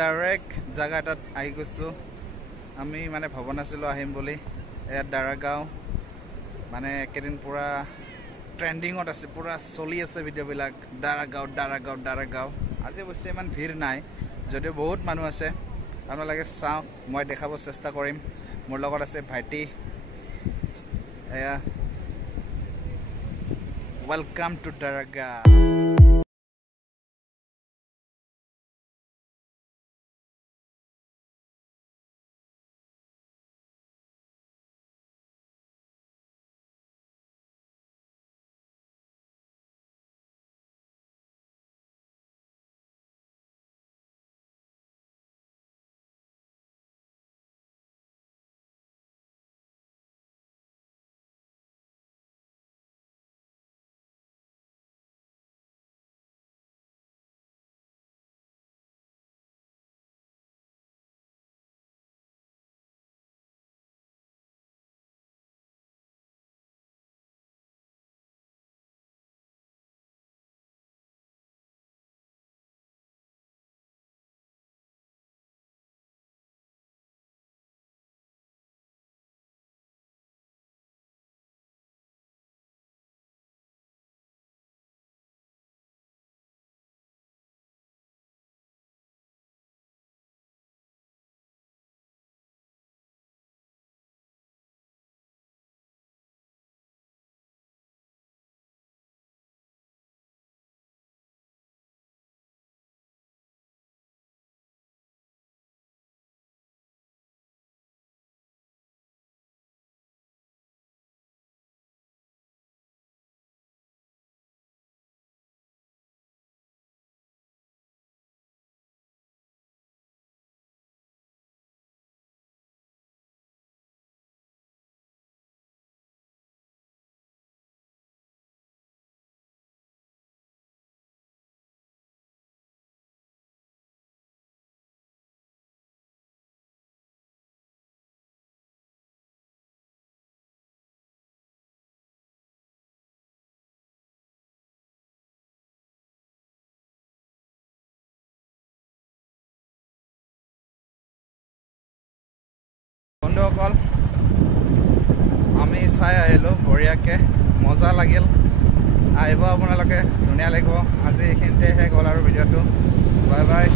direct জায়গা এটাত আহি গৈছো আমি মানে ভবা নাছিলো আহিম বুলি এয়া দাৰাগাঁও মানে কেদিন পুৰা ট্ৰেন্ডিংত আছে পুৰা চলি আছে ভিডিও বিলাক দাৰাগাঁও আজি অৱশ্যে ইমান ভিৰ নাই যদিও বহুত মানুহ আছে আপোনালোকে চাওক মই দেখাব চেষ্টা কৰিম মোৰ লগত আছে ভাইটি এয়া ওয়েলকাম টু দাৰাগাঁও বন্ধুসকল আমি চাই আহিলোঁ বঢ়িয়াকৈ মজা লাগিল আহিব আপোনালোকে ধুনীয়া লাগিব আজি এইখিনিতে শেষ হ'ল আৰু ভিডিঅ'টো বাই বাই